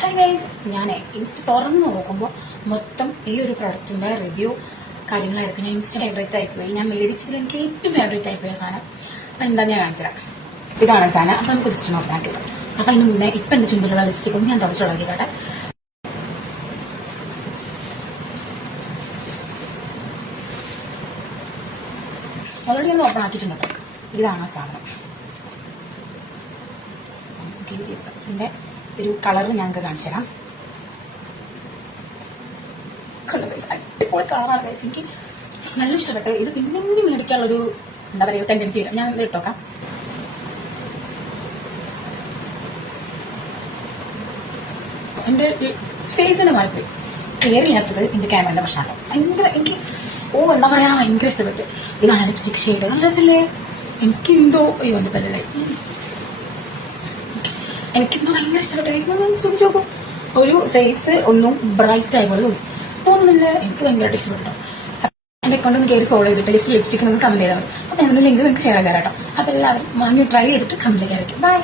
Hi guys, ഞാൻ insta തുറന്ന് നോക്കുമ്പോൾ മൊത്തം ഈ ഒരു പ്രൊഡക്റ്റിന്റെ റിവ്യൂ കാര്യങ്ങളായിരിക്കും. ഞാൻ ഇൻസ്റ്റ ഫേവറേറ്റ് ആയിപ്പോയി. ഞാൻ മേടിച്ചതിൽ എനിക്ക് ഏറ്റവും ഫേവറേറ്റ് ആയിപ്പോയ സാധനം അപ്പം എന്താ ഞാൻ കാണിച്ചുതരാം. ഇതാണ് സാധനം. അപ്പം നമുക്ക് ലിസ്റ്റ് നോക്കാൻ കിട്ടും. അപ്പം അതിന് മുന്നേ ഇപ്പം എൻ്റെ ചുണ്ടിലുള്ള ലിപ്സ്റ്റിക് ഒന്ന് ഞാൻ തുടച്ചു തുടങ്ങിക്കോട്ടെ. ഓൾറെഡി ഒന്ന് ഓപ്പൺ ആക്കിയിട്ടുണ്ട്. ഇതാണ് ആ സാധനം. ഇതിന്റെ ഒരു കളർ ഞങ്ങൾക്ക് കാണിച്ചു തരാം. അടിപൊളി കളറാണ് ഗൈസ്. എനിക്ക് സ്മെല്ല് ഇഷ്ടപ്പെട്ട് ഇത് പിന്നെ കൂടി മേടിക്കാനുള്ളൊരു എന്താ പറയുക ടെൻഡൻസി ഇല്ല. ഞാൻ ഇത് ഇട്ടോക്കാം. എന്റെ ഫേസിന് മാറ്റി ക്ലിയർ ചെയ്യാത്തത് എന്റെ ക്യാമറയുടെ പ്രശ്നമാണ്. ഭയങ്കര എനിക്ക് എന്താ പറയാ ഭയങ്കര ഇഷ്ടപ്പെട്ടു. ഇതാണ് ലിപ്സ്റ്റിക് ഷെയ്ഡ്. നല്ല രസമില്ലേ? എനിക്ക് എന്തോ അയ്യോ എന്റെ പല്ലേ എനിക്കെന്തോ ഭയങ്കര ഇഷ്ടപ്പെട്ടു. ശ്രദ്ധിച്ചു നോക്കും, ഒരു ഫേസ് ഒന്നും ബ്രൈറ്റ് ആയി പോലെ തോന്നുന്നില്ല. എനിക്ക് ഭയങ്കരമായിട്ട് ഇഷ്ടപ്പെട്ടു. എന്റെ അക്കൗണ്ട് കയറി ഫോളോ ചെയ്തിട്ട് ലിസ്റ്റ് ലിപ്സ്റ്റിക് ഒന്ന് കമന്റ് ചെയ്താൽ മതി. അപ്പൊ എന്തെങ്കിലും ലിങ്ക് നിങ്ങൾക്ക് ഷെയർ ചെയ്യാം കേട്ടോ. അപ്പൊ എല്ലാവരും വാങ്ങി ട്രൈ ചെയ്തിട്ട് കമന്റ് ചെയ്യാൻ. ബൈ.